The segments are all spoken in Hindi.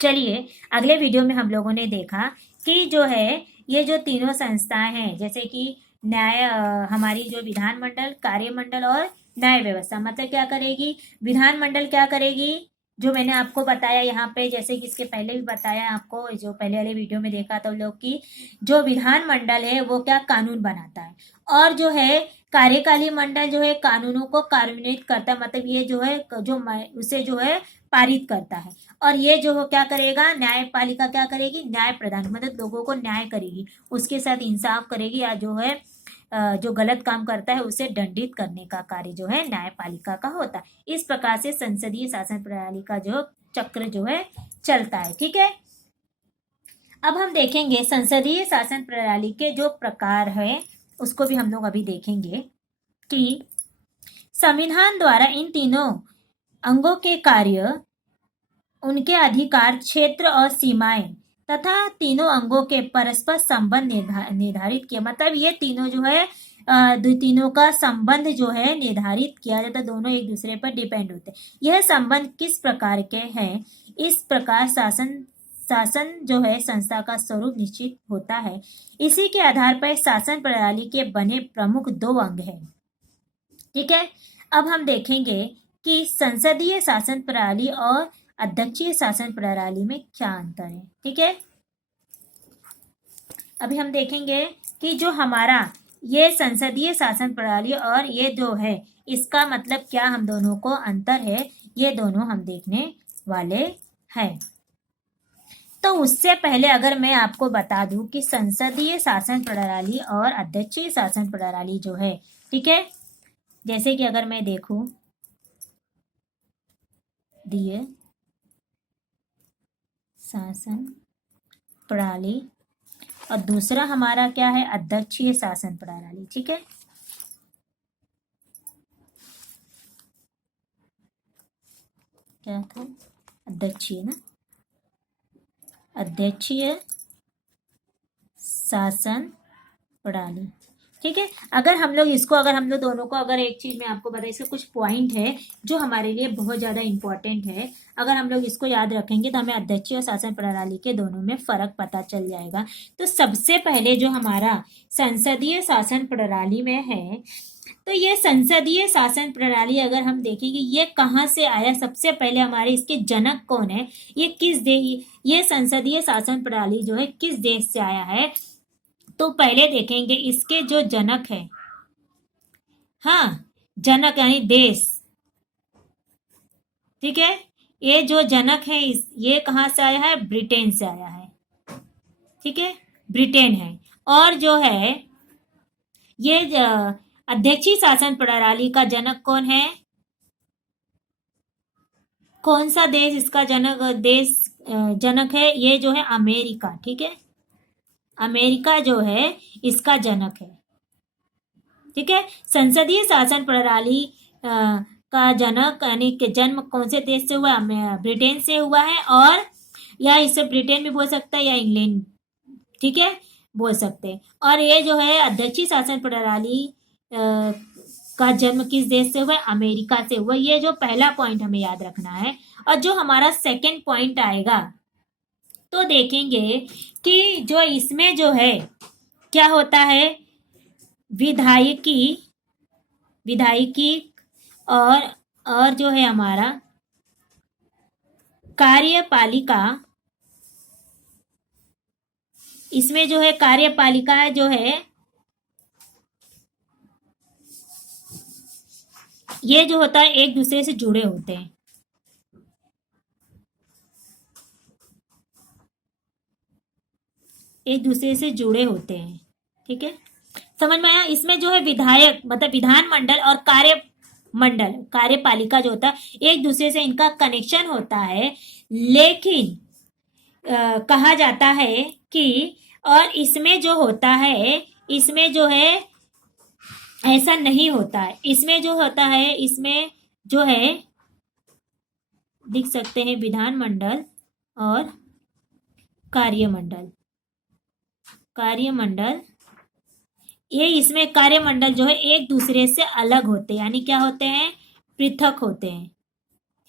चलिए, अगले वीडियो में हम लोगों ने देखा कि जो है ये जो तीनों संस्थाएं हैं, जैसे कि न्याय हमारी जो विधानमंडल, कार्यमंडल और न्याय व्यवस्था, मतलब क्या करेगी, विधानमंडल क्या करेगी, जो मैंने आपको बताया यहाँ पे, जैसे कि इसके पहले भी बताया आपको, जो पहले वाले वीडियो में देखा था लोग की, जो विधानमंडल है वो क्या कानून बनाता है, और जो है कार्यकाली मंडल जो है कानूनों को कार्यान्वित करता है, मतलब ये जो है जो उसे जो है पारित करता है, और ये जो हो क्या करेगा, न्यायपालिका क्या करेगी, न्याय प्रदान, मतलब लोगों को न्याय करेगी, उसके साथ इंसाफ करेगी, या जो है जो गलत काम करता है उसे दंडित करने का कार्य जो है न्यायपालिका का होता है। इस प्रकार से संसदीय शासन प्रणाली का जो चक्र जो है चलता है। ठीक है, अब हम देखेंगे संसदीय शासन प्रणाली के जो प्रकार है उसको भी हम लोग अभी देखेंगे कि संविधान द्वारा इन तीनों अंगों के कार्य, उनके अधिकार क्षेत्र और सीमाएं तथा तीनों अंगों के परस्पर संबंध निर्धारित किया, मतलब ये तीनों जो है तीनों का संबंध जो है निर्धारित किया जाता है, दोनों एक दूसरे पर डिपेंड होते हैं। यह संबंध किस प्रकार के हैं, इस प्रकार शासन जो है संस्था का स्वरूप निश्चित होता है। इसी के आधार पर शासन प्रणाली के बने प्रमुख दो अंग हैं। ठीक है, अब हम देखेंगे कि संसदीय शासन प्रणाली और अध्यक्षीय शासन प्रणाली में क्या अंतर है। ठीक है, अभी हम देखेंगे कि जो हमारा ये संसदीय शासन प्रणाली और ये जो है इसका मतलब क्या, हम दोनों को अंतर है, ये दोनों हम देखने वाले हैं। तो उससे पहले अगर मैं आपको बता दूं कि संसदीय शासन प्रणाली और अध्यक्षीय शासन प्रणाली जो है, ठीक है, जैसे कि अगर मैं देखूं दिए शासन प्रणाली और दूसरा हमारा क्या है, अध्यक्षीय शासन प्रणाली। ठीक है, क्या था, अध्यक्षीय ना, अध्यक्षीय शासन प्रणाली। ठीक है, अगर हम लोग इसको, अगर हम लोग दोनों को, अगर एक चीज मैं आपको बताऊं, इसके कुछ पॉइंट है जो हमारे लिए बहुत ज्यादा इंपॉर्टेंट है, अगर हम लोग इसको याद रखेंगे तो हमें अध्यक्षीय और शासन प्रणाली के दोनों में फर्क पता चल जाएगा। तो सबसे पहले जो हमारा संसदीय शासन प्रणाली में है, तो ये संसदीय शासन प्रणाली अगर हम देखेंगे ये कहाँ से आया, सबसे पहले हमारे इसके जनक कौन है, ये किस देश, ये संसदीय शासन प्रणाली जो है किस देश से आया है, तो पहले देखेंगे इसके जो जनक है, हाँ, जनक यानी देश। ठीक है, ये जो जनक है ये कहाँ से आया है, ब्रिटेन से आया है। ठीक है, ब्रिटेन है। और जो है ये अध्यक्षीय शासन प्रणाली का जनक कौन है, कौन सा देश इसका जनक है, ये जो है अमेरिका। ठीक है, अमेरिका जो है इसका जनक है। ठीक है, संसदीय शासन प्रणाली का जनक यानी कि जन्म कौन से देश से हुआ, ब्रिटेन से हुआ है, और या इसे ब्रिटेन भी बोल सकता है या इंग्लैंड, ठीक है, बोल सकते हैं। और ये जो है अध्यक्षीय शासन प्रणाली का जन्म किस देश से हुआ, अमेरिका से हुआ। ये जो पहला पॉइंट हमें याद रखना है। और जो हमारा सेकंड पॉइंट आएगा तो देखेंगे कि जो इसमें जो है क्या होता है, विधायकी विधायकी और जो है हमारा कार्यपालिका, इसमें जो है कार्यपालिका जो है ये जो होता है एक दूसरे से जुड़े होते हैं। एक दूसरे से जुड़े होते हैं। ठीक है, समझ में आया। इसमें जो है विधायक मतलब विधानमंडल और कार्यपालिका जो होता है एक दूसरे से इनका कनेक्शन होता है, लेकिन कहा जाता है कि और इसमें जो होता है, इसमें जो है ऐसा नहीं होता है। इसमें जो होता है, इसमें जो है लिख सकते हैं विधानमंडल और कार्यमंडल। ये इसमें कार्यमंडल जो है एक दूसरे से अलग होते हैं, यानी क्या होते हैं, पृथक होते हैं।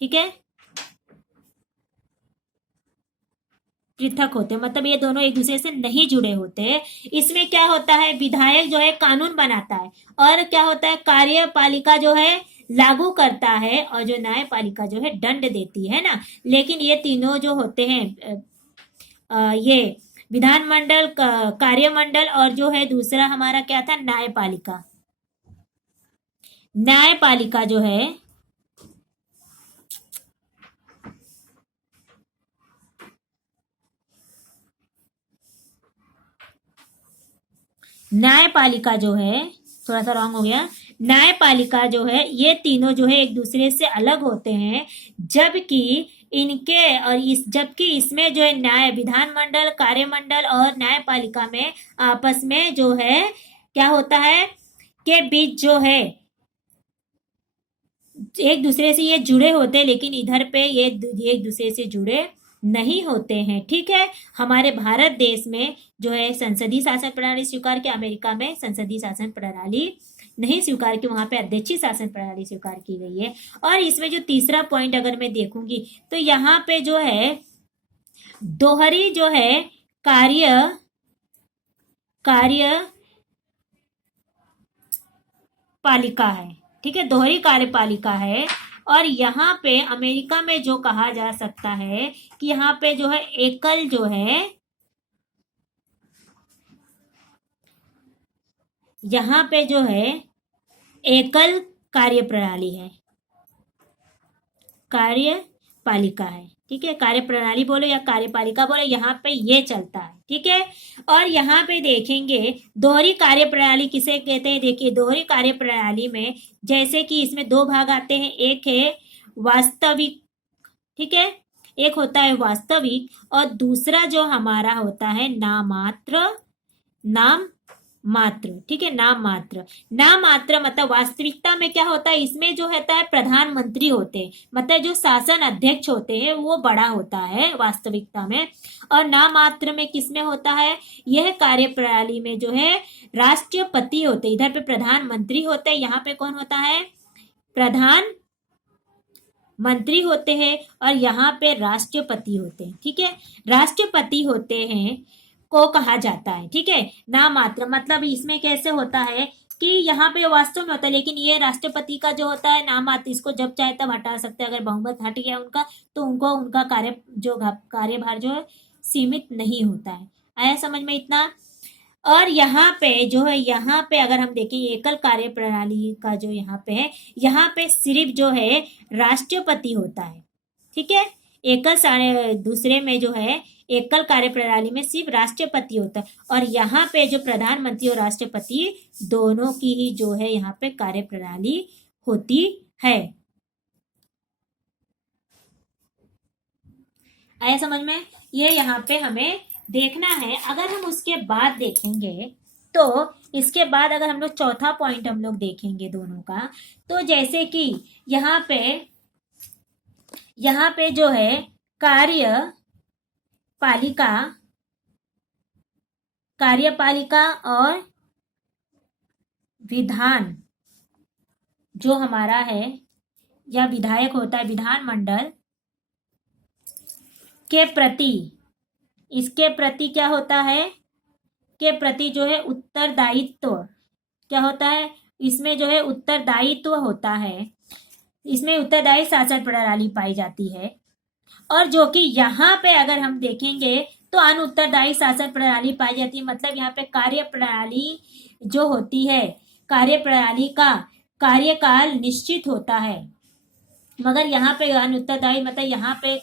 ठीक है, पृथक होते हैं, मतलब ये दोनों एक दूसरे से नहीं जुड़े होते। इसमें क्या होता है, विधायक जो है कानून बनाता है, और क्या होता है, कार्यपालिका जो है लागू करता है, और जो न्यायपालिका जो है दंड देती है ना। लेकिन ये तीनों जो होते हैं ये विधानमंडल, कार्यमंडल, और जो है दूसरा हमारा क्या था, न्यायपालिका। न्यायपालिका जो है, न्यायपालिका जो है, थोड़ा सा रॉन्ग हो गया, न्यायपालिका जो है, ये तीनों जो है एक दूसरे से अलग होते हैं, जबकि इनके और इस जबकि इसमें जो है न्याय विधानमंडल, कार्यमंडल और न्यायपालिका में आपस में जो है क्या होता है, के बीच जो है एक दूसरे से ये जुड़े होते हैं, लेकिन इधर पे ये एक दूसरे से जुड़े नहीं होते हैं। ठीक है, हमारे भारत देश में जो है संसदीय शासन प्रणाली स्वीकार की, अमेरिका में संसदीय शासन प्रणाली नहीं स्वीकार की, वहां पे अध्यक्षीय शासन प्रणाली स्वीकार की गई है। और इसमें जो तीसरा पॉइंट अगर मैं देखूंगी तो यहाँ पे जो है दोहरी जो है कार्य पालिका है। ठीक है, दोहरी कार्यपालिका है। और यहाँ पे अमेरिका में जो कहा जा सकता है कि यहाँ पे जो है एकल जो है, यहाँ पे जो है एकल कार्य प्रणाली है, कार्यपालिका है। ठीक है, कार्य प्रणाली बोलो या कार्यपालिका बोलो, यहाँ पे ये चलता है। ठीक है, और यहाँ पे देखेंगे दोहरी कार्य प्रणाली किसे कहते हैं। देखिए, दोहरी कार्य प्रणाली में जैसे कि इसमें दो भाग आते हैं, एक है वास्तविक, ठीक है, एक होता है वास्तविक, और दूसरा जो हमारा होता है नाम मात्र। ठीक है, नाम मात्र मतलब वास्तविकता में क्या होता है, इसमें जो होता है प्रधानमंत्री होते हैं, मतलब जो शासन अध्यक्ष होते हैं वो बड़ा होता है वास्तविकता में। और नाम मात्र में किसमें होता है, यह कार्य प्रणाली में जो है राष्ट्रपति होते हैं, इधर पे प्रधानमंत्री होते हैं, यहाँ पे कौन होता है, प्रधान मंत्री होते हैं, और यहाँ पे राष्ट्रपति होते हैं। ठीक है, राष्ट्रपति होते हैं को कहा जाता है। ठीक है, नाम मात्र मतलब इसमें कैसे होता है कि यहाँ पे वास्तव में होता है, लेकिन ये राष्ट्रपति का जो होता है नाम मात्र, इसको जब चाहे तब हटा सकते हैं। अगर बहुमत हट गया उनका तो उनको उनका कार्यभार जो है सीमित नहीं होता है। आया समझ में इतना। और यहाँ पे जो है, यहाँ पे अगर हम देखें एकल कार्य प्रणाली का जो यहाँ पे है, यहाँ पे सिर्फ जो है राष्ट्रपति होता है। ठीक है, दूसरे में जो है एकल कार्य प्रणाली में सिर्फ राष्ट्रपति होता है, और यहाँ पे जो प्रधानमंत्री और राष्ट्रपति दोनों की ही जो है यहाँ पे कार्य प्रणाली होती है। आया समझ में, ये यहाँ पे हमें देखना है। अगर हम उसके बाद देखेंगे तो इसके बाद अगर हम लोग चौथा पॉइंट हम लोग देखेंगे दोनों का, तो जैसे कि यहाँ पे जो है कार्यपालिका और विधान जो हमारा है या विधायक होता है, विधानमंडल के प्रति, इसके प्रति क्या होता है, के प्रति जो है उत्तरदायित्व क्या होता है, इसमें जो है उत्तरदायित्व होता है, इसमें उत्तरदायी शासन प्रणाली पाई जाती है। और जो कि यहाँ पे अगर हम देखेंगे तो अनुत्तरदायी शासन प्रणाली पाई जाती है, मतलब यहाँ पे कार्य प्रणाली जो होती है, कार्य प्रणाली का कार्यकाल निश्चित होता है, मगर यहाँ पे अनुत्तरदायी मतलब यहाँ पे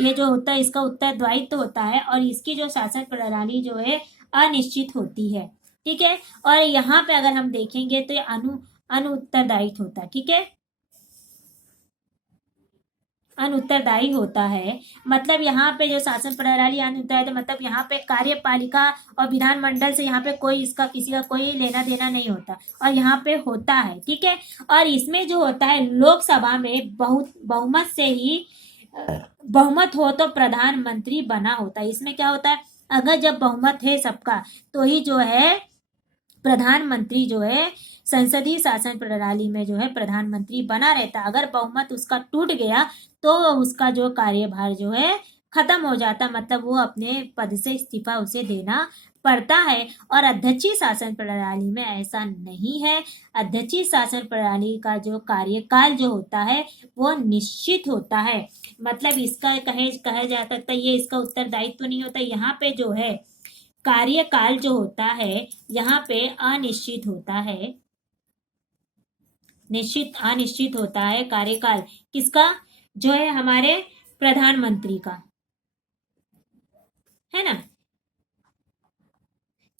ये जो होता है इसका उत्तरदायित्व होता है, और इसकी जो शासन प्रणाली जो है अनिश्चित होती है। ठीक है, और यहाँ पे अगर हम देखेंगे तो ये अनुत्तरदायित्व होता है। ठीक है, अनुत्तरदायी होता है, मतलब यहाँ पे जो शासन प्रणाली अनुत्तरदायी, मतलब यहाँ पे कार्यपालिका और विधानमंडल से यहाँ पे कोई इसका किसी का कोई लेना देना नहीं होता, और यहाँ पे होता है। ठीक है, और इसमें जो होता है लोकसभा में बहुमत से ही बहुमत हो तो प्रधानमंत्री बना होता है। इसमें क्या होता है, अगर जब बहुमत है सबका तो ही जो है प्रधानमंत्री जो है संसदीय शासन प्रणाली में जो है प्रधानमंत्री बना रहता। अगर बहुमत उसका टूट गया तो उसका जो कार्यभार जो है खत्म हो जाता, मतलब वो अपने पद से इस्तीफा उसे देना पड़ता है। और अध्यक्षीय शासन प्रणाली में ऐसा नहीं है। अध्यक्षीय शासन प्रणाली का जो कार्यकाल जो होता है वो निश्चित होता है, मतलब इसका कहा जा सकता है ये इसका उत्तरदायित्व तो नहीं होता। यहाँ पे जो है कार्यकाल जो होता है यहाँ पे अनिश्चित होता है, अनिश्चित होता है कार्यकाल। किसका? जो है हमारे प्रधानमंत्री का, है ना।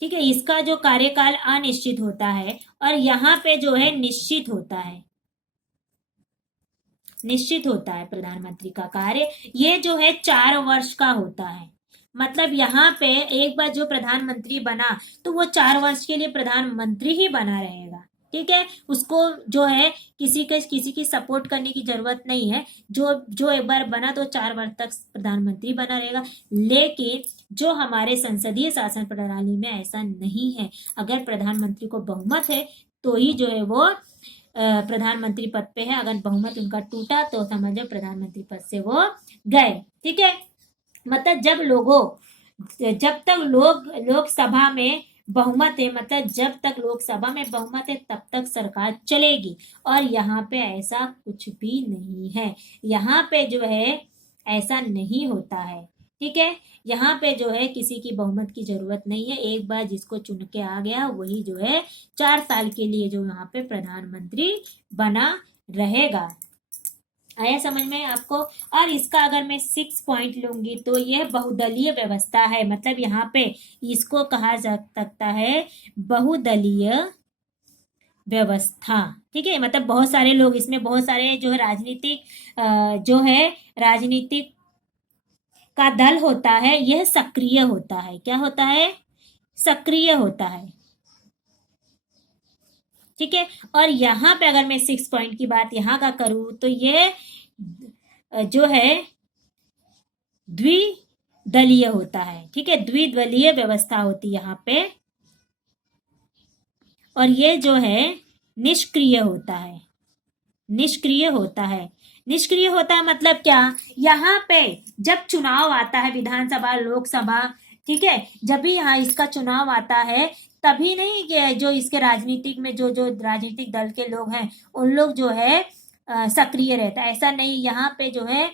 ठीक है, इसका जो कार्यकाल अनिश्चित होता है और यहाँ पे जो है निश्चित होता है, निश्चित होता है प्रधानमंत्री का कार्य। ये जो है 4 वर्ष का होता है, मतलब यहाँ पे एक बार जो प्रधानमंत्री बना तो वो 4 वर्ष के लिए प्रधानमंत्री ही बना रहेगा। ठीक है, उसको जो है किसी की सपोर्ट करने की जरूरत नहीं है। जो जो एक बार बना तो 4 वर्ष तक प्रधानमंत्री बना रहेगा। लेकिन जो हमारे संसदीय शासन प्रणाली में ऐसा नहीं है। अगर प्रधानमंत्री को बहुमत है तो ही जो है वो प्रधानमंत्री पद पे है। अगर बहुमत उनका टूटा तो समझो प्रधानमंत्री पद से वो गए। ठीक है, मतलब जब तक लोकसभा में बहुमत है, मतलब जब तक लोकसभा में बहुमत है तब तक सरकार चलेगी। और यहाँ पे ऐसा कुछ भी नहीं है, यहाँ पे जो है ऐसा नहीं होता है। ठीक है, यहाँ पे जो है किसी की बहुमत की जरूरत नहीं है। एक बार जिसको चुन के आ गया वही जो है 4 साल के लिए जो यहाँ पे प्रधानमंत्री बना रहेगा। आया समझ में आपको? और इसका अगर मैं 6 पॉइंट लूंगी तो यह बहुदलीय व्यवस्था है, मतलब यहाँ पे इसको कहा जा सकता है बहुदलीय व्यवस्था। ठीक है, मतलब बहुत सारे लोग इसमें, बहुत सारे जो है राजनीतिक का दल होता है, यह सक्रिय होता है। क्या होता है? सक्रिय होता है। ठीक है, और यहाँ पे अगर मैं 6 पॉइंट की बात यहाँ का करूं तो ये जो है द्विदलीय होता है। ठीक है, द्विदलीय व्यवस्था होती है यहाँ पे। और ये जो है निष्क्रिय होता है, निष्क्रिय होता है। निष्क्रिय होता है मतलब क्या? यहाँ पे जब चुनाव आता है, विधानसभा लोकसभा, ठीक है, जब भी यहाँ इसका चुनाव आता है तभी नहीं कि जो इसके राजनीतिक में जो जो राजनीतिक दल के लोग हैं उन लोग जो है सक्रिय रहता है, ऐसा नहीं। यहाँ पे जो है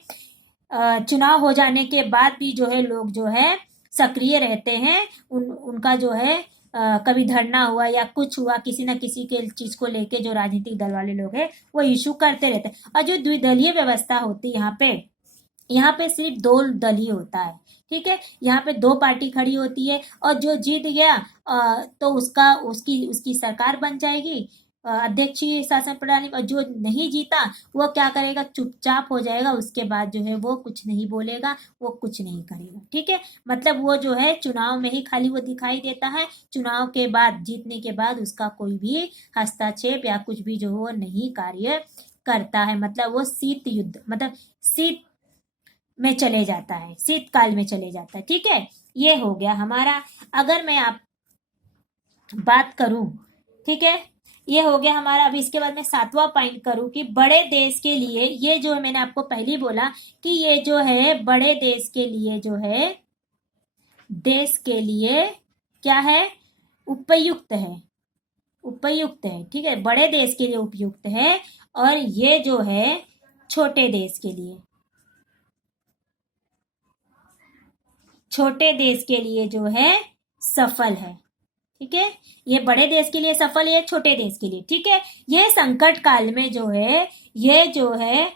चुनाव हो जाने के बाद भी जो है लोग जो है सक्रिय रहते हैं। उनका जो है कभी धरना हुआ या कुछ हुआ, किसी ना किसी के चीज को लेके जो राजनीतिक दल वाले लोग हैं वो इशू करते रहते हैं। और जो द्विदलीय व्यवस्था होती है यहाँ पे सिर्फ 2 दल ही होता है। ठीक है, यहाँ पे 2 पार्टी खड़ी होती है और जो जीत गया तो उसकी सरकार बन जाएगी अध्यक्षीय शासन प्रणाली। और जो नहीं जीता वो क्या करेगा? चुपचाप हो जाएगा। उसके बाद जो है वो कुछ नहीं बोलेगा, वो कुछ नहीं करेगा। ठीक है, मतलब वो जो है चुनाव में ही खाली वो दिखाई देता है। चुनाव के बाद, जीतने के बाद उसका कोई भी हस्तक्षेप या कुछ भी जो वो नहीं कार्य करता है। मतलब वो शीत युद्ध, मतलब शीत में चले जाता है, शीतकाल में चले जाता है। ठीक है, ये हो गया हमारा। अगर मैं आप बात करूं, ठीक है, ये हो गया हमारा। अब इसके बाद मैं 7वां पॉइंट करूं कि बड़े देश के लिए, ये जो है मैंने आपको पहले बोला कि ये जो है बड़े देश के लिए जो है, देश के लिए क्या है? उपयुक्त है, उपयुक्त है। ठीक है, बड़े देश के लिए उपयुक्त है और ये जो है छोटे देश के लिए, छोटे देश के लिए जो है सफल है। ठीक है, ये बड़े देश के लिए सफल है, छोटे देश के लिए। ठीक है, ये संकट काल में जो है, ये जो है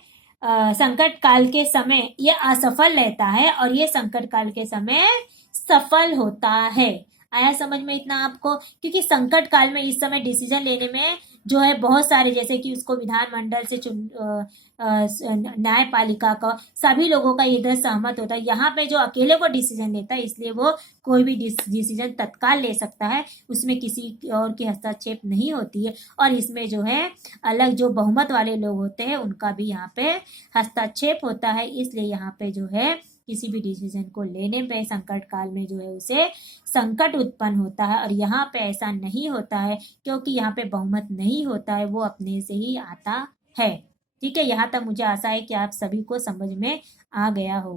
संकट काल के समय ये असफल रहता है और ये संकट काल के समय सफल होता है। आया समझ में इतना आपको? क्योंकि संकट काल में इस समय डिसीजन लेने में जो है बहुत सारे, जैसे कि उसको विधानमंडल से न्यायपालिका का सभी लोगों का इधर सहमत होता है। यहाँ पे जो अकेले को डिसीजन लेता है, इसलिए वो कोई भी डिसीजन तत्काल ले सकता है, उसमें किसी और की हस्तक्षेप नहीं होती है। और इसमें जो है अलग जो बहुमत वाले लोग होते हैं उनका भी यहाँ पे हस्तक्षेप होता है। इसलिए यहाँ पे जो है किसी भी डिसीजन को लेने पे संकट काल में जो है उसे संकट उत्पन्न होता है। और यहाँ पे ऐसा नहीं होता है क्योंकि यहाँ पे बहुमत नहीं होता है, वो अपने से ही आता है। ठीक है, यहाँ तक मुझे आशा है कि आप सभी को समझ में आ गया होगा।